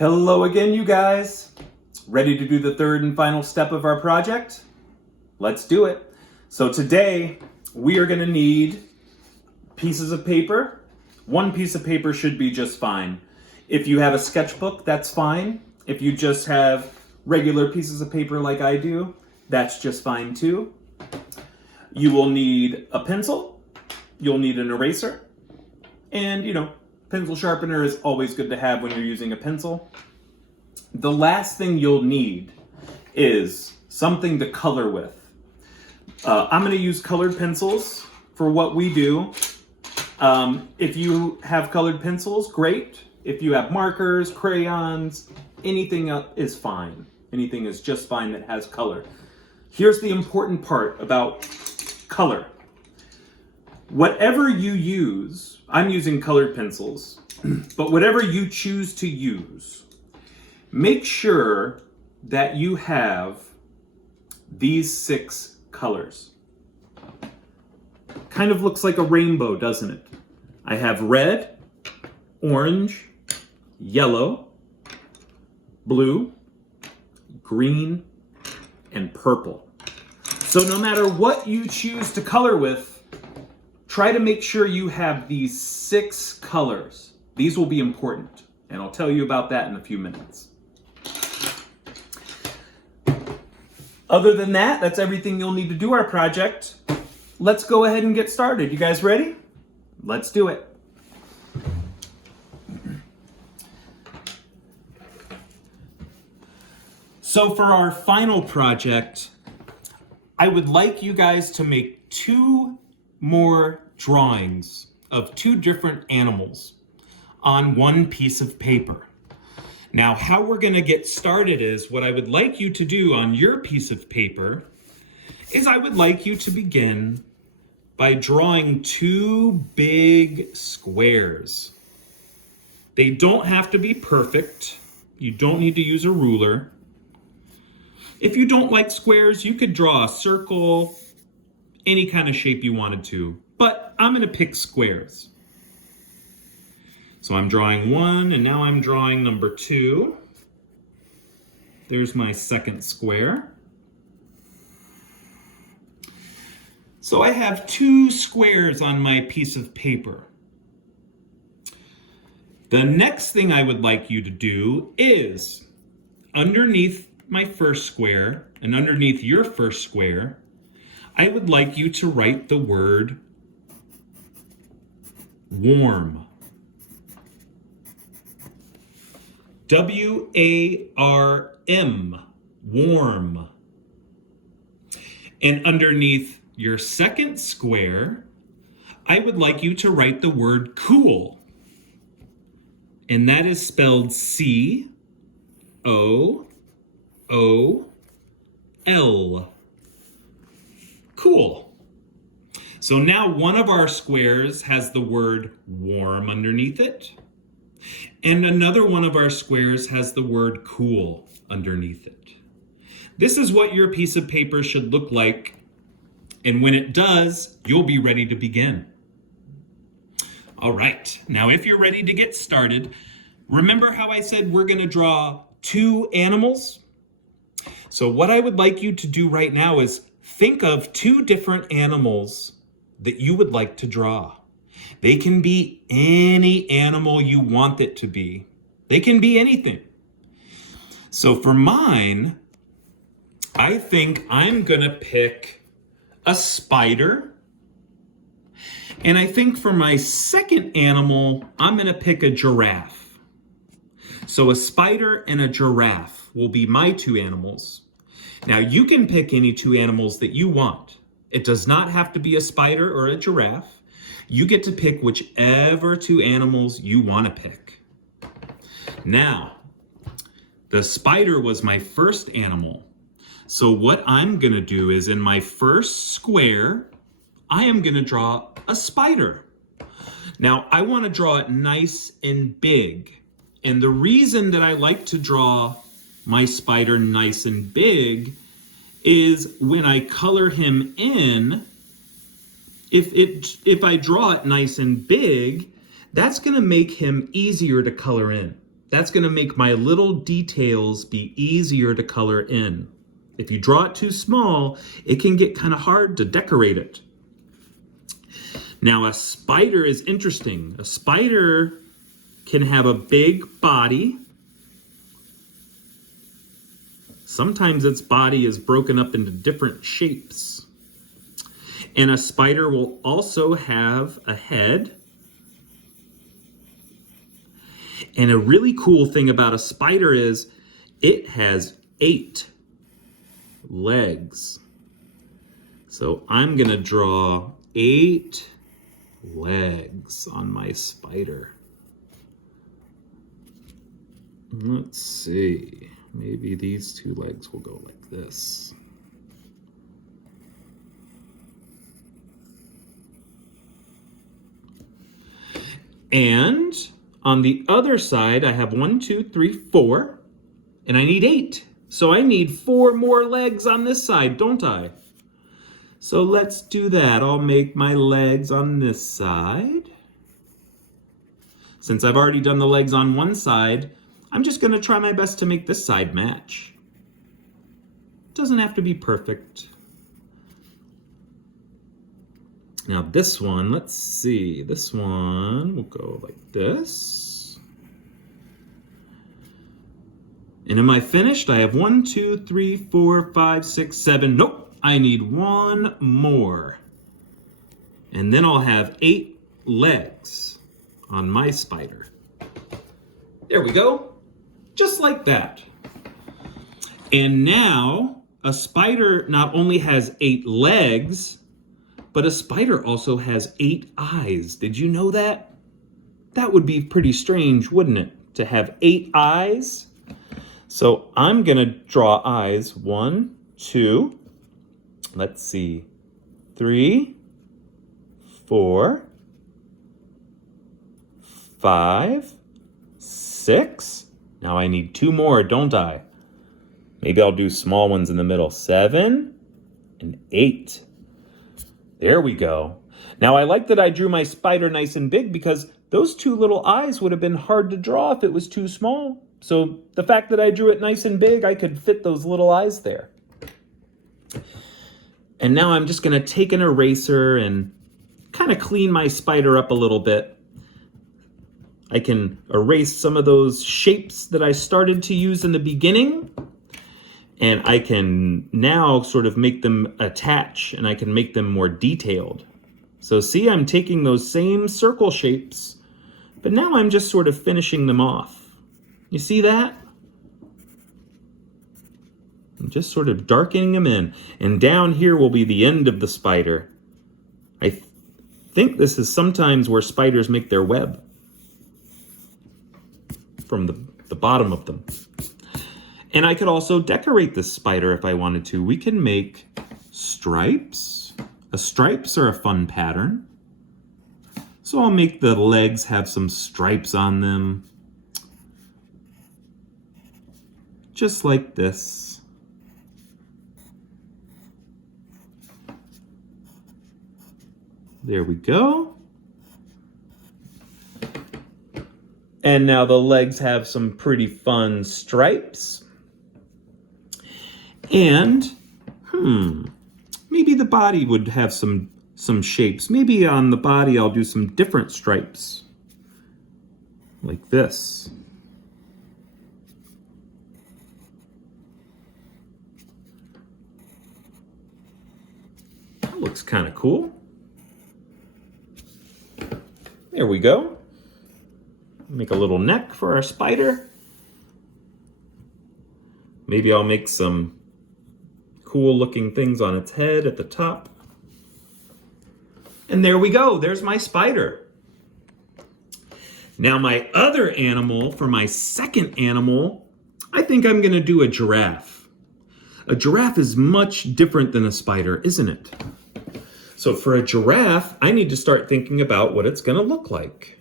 Hello again, you guys. Ready to do the third and final step of our project? Let's do it. So today we are going to need pieces of paper. One piece of paper should be just fine. If you have a sketchbook, that's fine. If you just have regular pieces of paper like I do, that's just fine too. You will need a pencil. You'll need an eraser. And, pencil sharpener is always good to have when you're using a pencil. The last thing you'll need is something to color with. I'm going to use colored pencils for what we do. If you have colored pencils, great. If you have markers, crayons, anything is fine. Anything is just fine that has color. Here's the important part about color. Whatever you use, I'm using colored pencils, but whatever you choose to use, make sure that you have these 6 colors. Kind of looks like a rainbow, doesn't it? I have red, orange, yellow, blue, green, and purple. So no matter what you choose to color with, try to make sure you have these 6 colors. These will be important, and I'll tell you about that in a few minutes. Other than that, that's everything you'll need to do our project. Let's go ahead and get started. You guys ready? Let's do it. So for our final project, I would like you guys to make 2 more drawings of 2 different animals on one piece of paper. Now, how we're going to get started is what I would like you to do on your piece of paper is I would like you to begin by drawing 2 big squares. They don't have to be perfect. You don't need to use a ruler. If you don't like squares, you could draw a circle, any kind of shape you wanted to, but I'm going to pick squares. So I'm drawing 1, and now I'm drawing number 2. There's my second square. So I have 2 squares on my piece of paper. The next thing I would like you to do is underneath my first square and underneath your first square, I would like you to write the word warm. W-A-R-M, warm. And underneath your second square, I would like you to write the word cool. And that is spelled C-O-O-L. Cool. So now one of our squares has the word warm underneath it, and another one of our squares has the word cool underneath it. This is what your piece of paper should look like, and when it does, you'll be ready to begin. All right, now if you're ready to get started, remember how I said we're going to draw 2 animals? So what I would like you to do right now is think of 2 different animals that you would like to draw. They can be any animal you want it to be. They can be anything. So for mine, I think I'm going to pick a spider. And I think for my second animal, I'm going to pick a giraffe. So a spider and a giraffe will be my 2 animals. Now you can pick any 2 animals that you want. It does not have to be a spider or a giraffe. You get to pick whichever 2 animals you want to pick. Now, the spider was my first animal. So what I'm going to do is in my first square, I am going to draw a spider. Now, I want to draw it nice and big. And the reason that I like to draw my spider nice and big is when I color him in, if I draw it nice and big, that's going to make him easier to color in. That's going to make my little details be easier to color in. If you draw it too small, it can get kind of hard to decorate it. Now, a spider is interesting. A spider can have a big body. Sometimes its body is broken up into different shapes. And a spider will also have a head. And a really cool thing about a spider is it has 8 legs. So I'm going to draw 8 legs on my spider. Let's see. Maybe these 2 legs will go like this. And on the other side, I have 1, 2, 3, 4, and I need 8. So I need 4 more legs on this side, don't I? So let's do that. I'll make my legs on this side. Since I've already done the legs on one side, I'm just going to try my best to make this side match. Doesn't have to be perfect. Now this one, let's see. This one will go like this. And am I finished? I have 1, 2, 3, 4, 5, 6, 7. Nope, I need 1 more. And then I'll have 8 legs on my spider. There we go. Just like that. And now a spider not only has 8 legs, but a spider also has 8 eyes. Did you know that? That would be pretty strange, wouldn't it? To have 8 eyes. So I'm gonna draw eyes. 1, 2, let's see, 3, 4, 5, 6. Now I need 2 more, don't I? Maybe I'll do small ones in the middle. 7 and 8. There we go. Now I like that I drew my spider nice and big because those 2 little eyes would have been hard to draw if it was too small. So the fact that I drew it nice and big, I could fit those little eyes there. And now I'm just gonna take an eraser and kind of clean my spider up a little bit. I can erase some of those shapes that I started to use in the beginning, and I can now sort of make them attach, and I can make them more detailed. So see, I'm taking those same circle shapes, but now I'm just sort of finishing them off. You see that? I'm just sort of darkening them in. And down here will be the end of the spider. I think this is sometimes where spiders make their web. From the bottom of them. And I could also decorate this spider if I wanted to. We can make stripes. Stripes are a fun pattern. So I'll make the legs have some stripes on them. Just like this. There we go. And now the legs have some pretty fun stripes. And, maybe the body would have some shapes. Maybe on the body I'll do some different stripes. Like this. That looks kind of cool. There we go. Make a little neck for our spider. Maybe I'll make some cool looking things on its head at the top. And there we go, there's my spider. Now my other animal, for my second animal, I think I'm gonna do a giraffe. A giraffe is much different than a spider, isn't it? So for a giraffe, I need to start thinking about what it's gonna look like.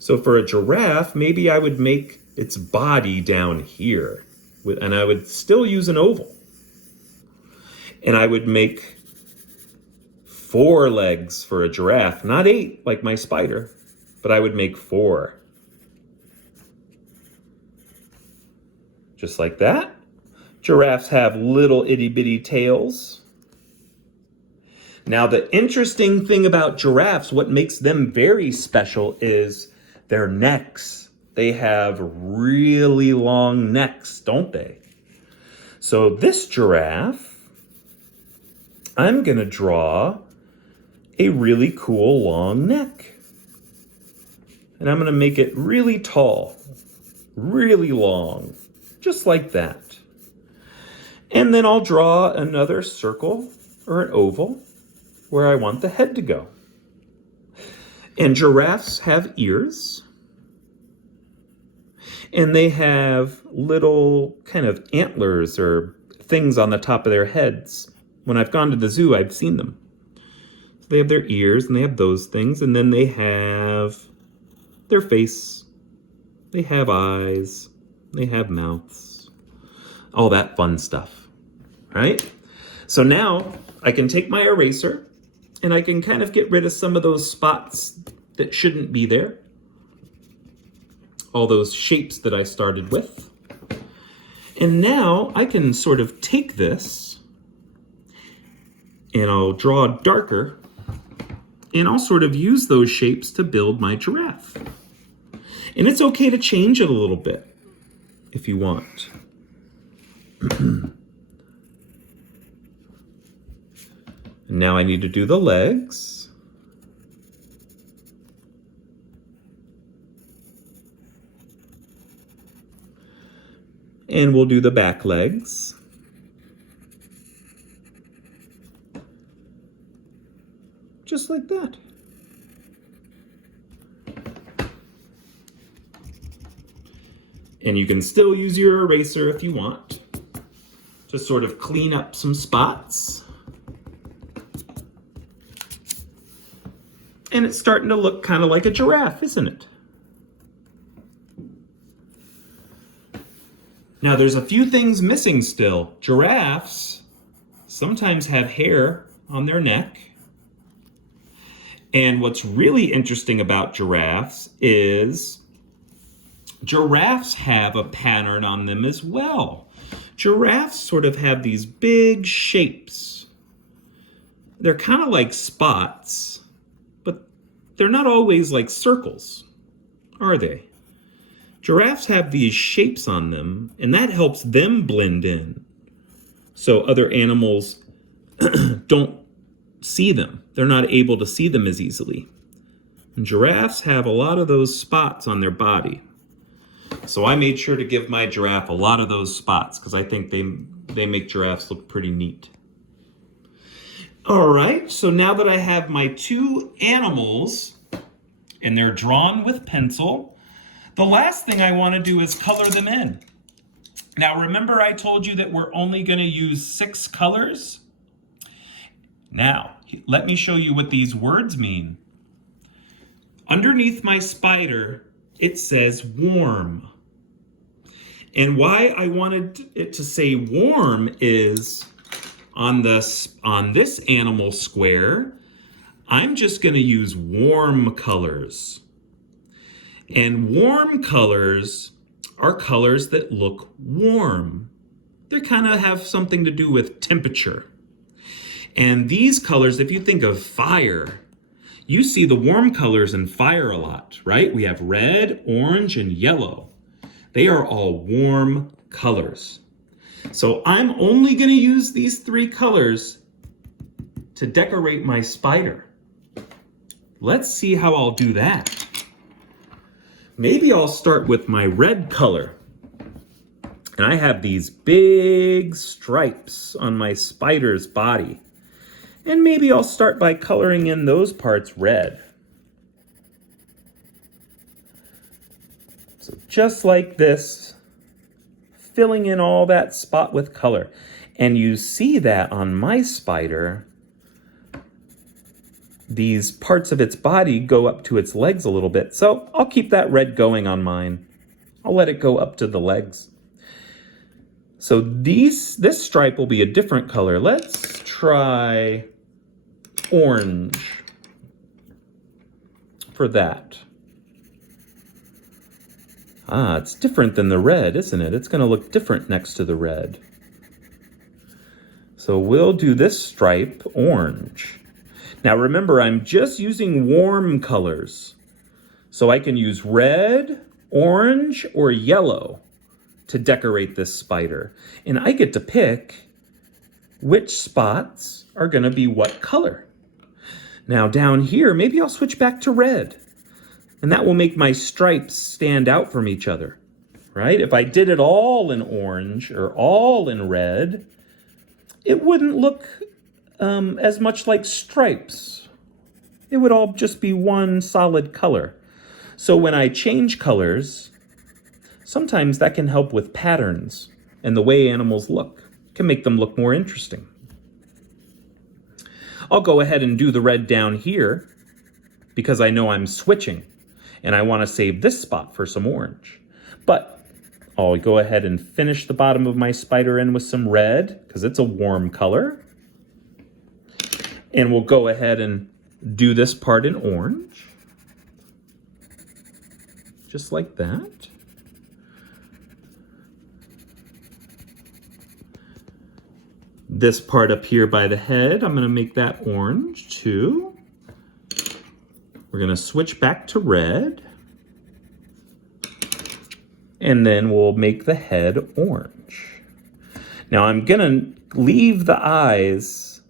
So for a giraffe, maybe I would make its body down here, and I would still use an oval. And I would make 4 legs for a giraffe, not 8 like my spider, but I would make 4. just like that. Giraffes have little itty bitty tails. Now, the interesting thing about giraffes, what makes them very special is their necks. They have really long necks, don't they? So this giraffe, I'm going to draw a really cool long neck. And I'm going to make it really tall, really long, just like that. And then I'll draw another circle or an oval where I want the head to go. And giraffes have ears. And they have little kind of antlers or things on the top of their heads. When I've gone to the zoo, I've seen them. So they have their ears and they have those things. And then they have their face. They have eyes. They have mouths. All that fun stuff, right? So now I can take my eraser and I can kind of get rid of some of those spots that shouldn't be there. All those shapes that I started with. And now I can sort of take this and I'll draw darker and I'll sort of use those shapes to build my giraffe. And it's okay to change it a little bit if you want. Now I need to do the legs. And we'll do the back legs. Just like that. And you can still use your eraser if you want to sort of clean up some spots. And it's starting to look kind of like a giraffe, isn't it? Now there's a few things missing still. Giraffes sometimes have hair on their neck. And what's really interesting about giraffes is giraffes have a pattern on them as well. Giraffes sort of have these big shapes. They're kind of like spots, but they're not always like circles, are they? Giraffes have these shapes on them, and that helps them blend in. So other animals don't see them. They're not able to see them as easily. And giraffes have a lot of those spots on their body. So I made sure to give my giraffe a lot of those spots because I think they make giraffes look pretty neat. All right, so now that I have my two animals and they're drawn with pencil, the last thing I want to do is color them in. Now remember I told you that we're only going to use 6 colors? Now, let me show you what these words mean. Underneath my spider, it says warm. And why I wanted it to say warm is on this animal square, I'm just going to use warm colors. And warm colors are colors that look warm. They kind of have something to do with temperature. And these colors, if you think of fire, you see the warm colors in fire a lot, right? We have red, orange, and yellow. They are all warm colors. So I'm only going to use these 3 colors to decorate my spider. Let's see how I'll do that. Maybe I'll start with my red color. And I have these big stripes on my spider's body. And maybe I'll start by coloring in those parts red. So just like this, filling in all that spot with color. And you see that on my spider, these parts of its body go up to its legs a little bit. So I'll keep that red going on mine. I'll let it go up to the legs. So this stripe will be a different color. Let's try orange for that. Ah, it's different than the red, isn't it? It's going to look different next to the red. So we'll do this stripe orange. Now remember, I'm just using warm colors. So I can use red, orange, or yellow to decorate this spider. And I get to pick which spots are going to be what color. Now down here, maybe I'll switch back to red. And that will make my stripes stand out from each other, right? If I did it all in orange or all in red, it wouldn't look as much like stripes. It would all just be one solid color. So when I change colors, sometimes that can help with patterns and the way animals look. It can make them look more interesting. I'll go ahead and do the red down here because I know I'm switching and I want to save this spot for some orange. But I'll go ahead and finish the bottom of my spider in with some red because it's a warm color. And we'll go ahead and do this part in orange. Just like that. This part up here by the head, I'm going to make that orange too. We're going to switch back to red. And then we'll make the head orange. Now I'm going to leave the eyes,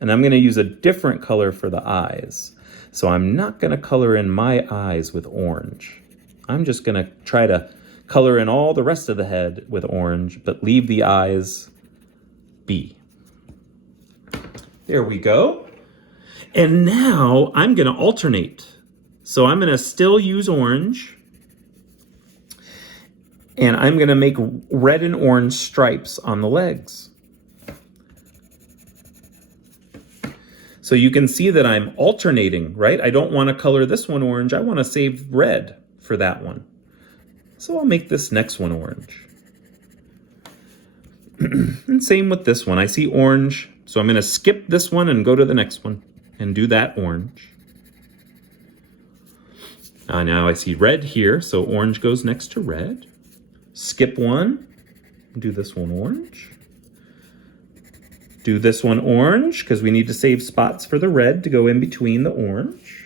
and I'm going to use a different color for the eyes. So I'm not going to color in my eyes with orange. I'm just going to try to color in all the rest of the head with orange, but leave the eyes be. There we go. And now I'm going to alternate. So I'm going to still use orange. And I'm going to make red and orange stripes on the legs. So you can see that I'm alternating, right? I don't want to color this one orange. I want to save red for that one. So I'll make this next one orange. And same with this one. I see orange, so I'm going to skip this one and go to the next one and do that orange. Now I see red here, so orange goes next to red. Skip one, do this one orange. Do this one orange, because we need to save spots for the red to go in between the orange.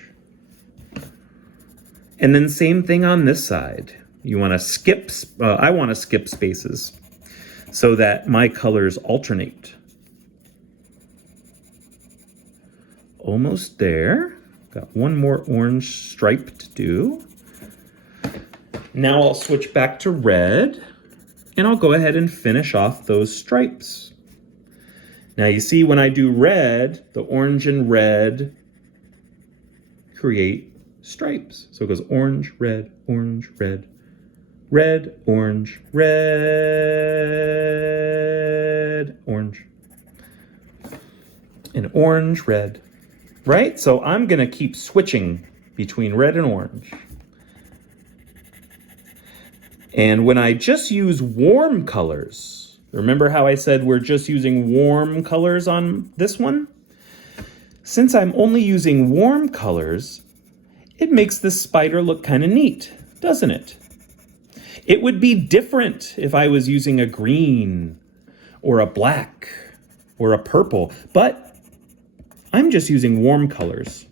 And then same thing on this side. You want to skip, I want to skip spaces so that my colors alternate. Almost there. Got one more orange stripe to do. Now I'll switch back to red, and I'll go ahead and finish off those stripes. Now you see when I do red, the orange and red create stripes. So it goes orange, red, orange, red, red, orange, red, orange, and orange, red, right? So I'm going to keep switching between red and orange. And when I just use warm colors, remember how I said we're just using warm colors on this one? Since I'm only using warm colors, it makes this spider look kind of neat, doesn't it? It would be different if I was using a green or a black or a purple, but I'm just using warm colors.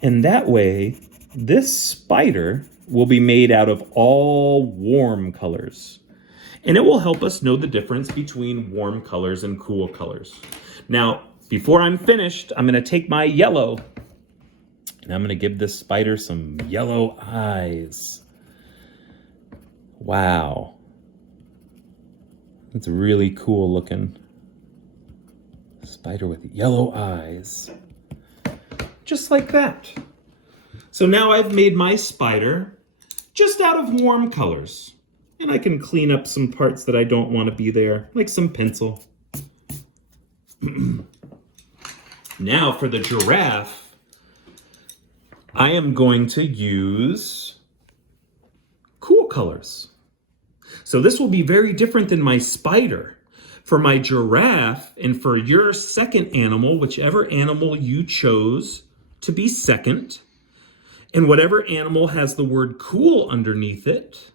And that way, this spider will be made out of all warm colors. And it will help us know the difference between warm colors and cool colors. Now, before I'm finished, I'm going to take my yellow and I'm going to give this spider some yellow eyes. Wow. It's really cool looking. Spider with yellow eyes. Just like that. So now I've made my spider just out of warm colors. And I can clean up some parts that I don't want to be there, like some pencil. Now for the giraffe, I am going to use cool colors. So this will be very different than my spider. For my giraffe and for your second animal, whichever animal you chose to be second, And whatever animal has the word cool underneath it,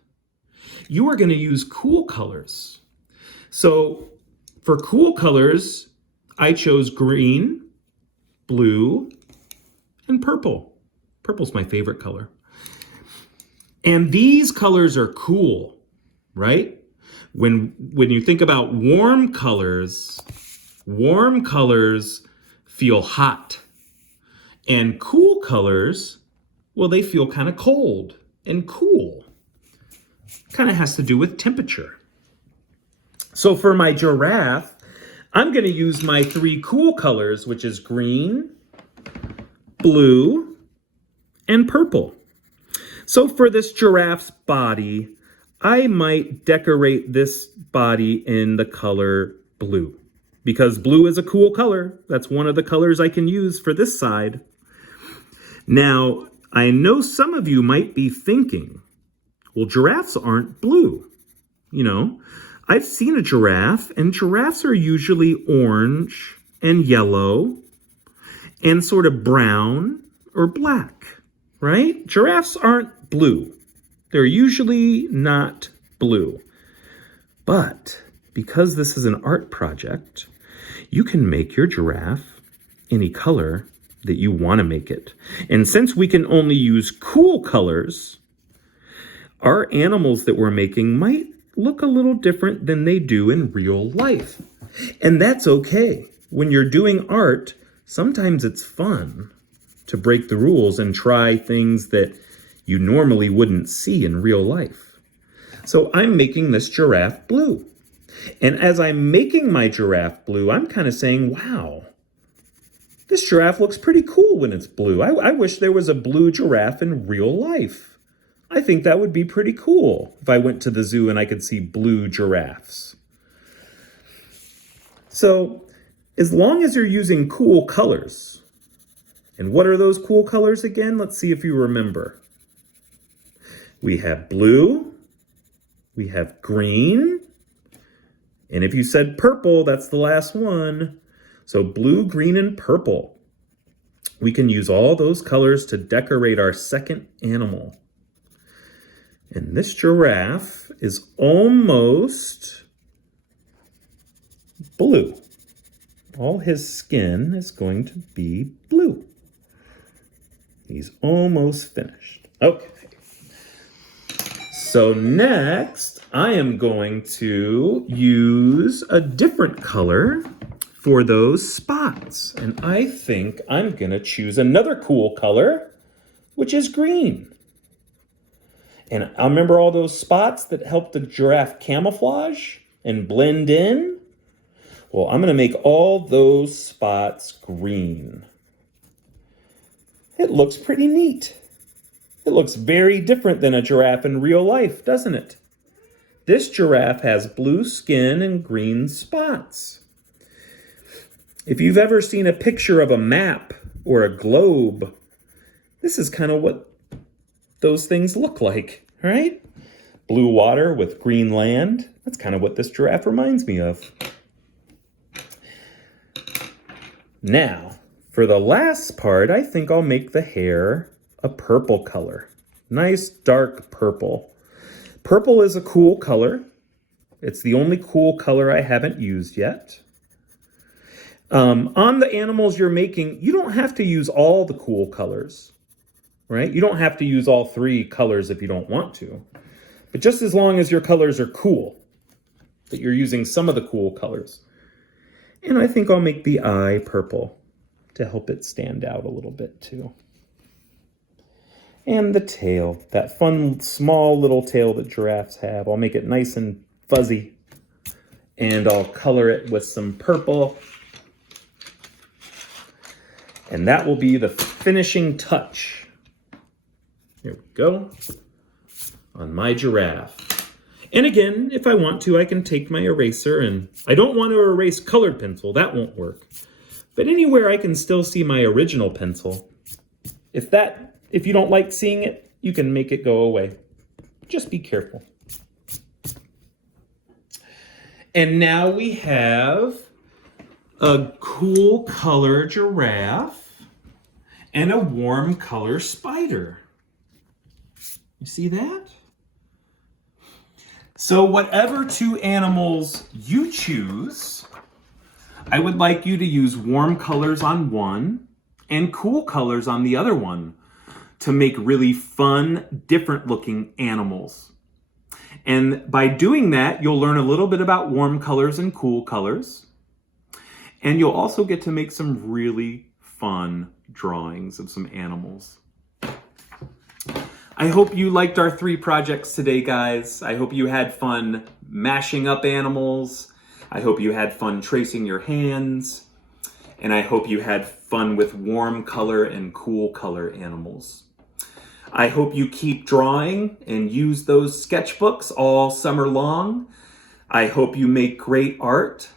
you are going to use cool colors. So for cool colors, I chose green, blue, and purple. Purple's my favorite color. And these colors are cool, right? When you think about warm colors feel hot. And cool colors, well, they feel kind of cold and cool. Kind of has to do with temperature. So for my giraffe, I'm going to use my 3 cool colors, which is green, blue, and purple. So for this giraffe's body, I might decorate this body in the color blue, because blue is a cool color. That's one of the colors I can use for this side. Now, I know some of you might be thinking, well, giraffes aren't blue. You know, I've seen a giraffe, and giraffes are usually orange and yellow and sort of brown or black, right? Giraffes aren't blue. They're usually not blue. But because this is an art project, you can make your giraffe any color that you want to make it. And since we can only use cool colors, our animals that we're making might look a little different than they do in real life. And that's okay. When you're doing art, sometimes it's fun to break the rules and try things that you normally wouldn't see in real life. So I'm making this giraffe blue. And as I'm making my giraffe blue, I'm kind of saying, wow, this giraffe looks pretty cool when it's blue. I wish there was a blue giraffe in real life. I think that would be pretty cool if I went to the zoo and I could see blue giraffes. So as long as you're using cool colors, and what are those cool colors again? Let's see if you remember. We have blue, we have green, and if you said purple, that's the last one. So blue, green, and purple. We can use all those colors to decorate our second animal. And this giraffe is almost blue. All his skin is going to be blue. He's almost finished. Okay. So next, I am going to use a different color for those spots. And I think I'm going to choose another cool color, which is green. And I remember all those spots that help the giraffe camouflage and blend in. Well, I'm going to make all those spots green. It looks pretty neat. It looks very different than a giraffe in real life, doesn't it? This giraffe has blue skin and green spots. If you've ever seen a picture of a map or a globe, this is kind of what those things look like, right? Blue water with green land. That's kind of what this giraffe reminds me of. Now, for the last part, I think I'll make the hair a purple color. Nice dark purple. Purple is a cool color. It's the only cool color I haven't used yet. On the animals you're making, you don't have to use all the cool colors, right? You don't have to use all 3 colors if you don't want to. But just as long as your colors are cool, that you're using some of the cool colors. And I think I'll make the eye purple to help it stand out a little bit too. And the tail, that fun small little tail that giraffes have. I'll make it nice and fuzzy. And I'll color it with some purple. And that will be the finishing touch. Here we go. On my giraffe. And again, if I want to, I can take my eraser, and I don't want to erase colored pencil. That won't work. But anywhere I can still see my original pencil. If you don't like seeing it, you can make it go away. Just be careful. And now we have a cool color giraffe and a warm color spider. You see that? So whatever two animals you choose, I would like you to use warm colors on one and cool colors on the other one to make really fun, different looking animals. And by doing that, you'll learn a little bit about warm colors and cool colors. And you'll also get to make some really fun drawings of some animals. I hope you liked our 3 projects today, guys. I hope you had fun mashing up animals. I hope you had fun tracing your hands. And I hope you had fun with warm color and cool color animals. I hope you keep drawing and use those sketchbooks all summer long. I hope you make great art.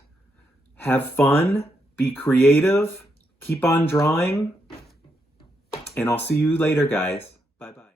Have fun, be creative, keep on drawing, and I'll see you later, guys. Bye-bye.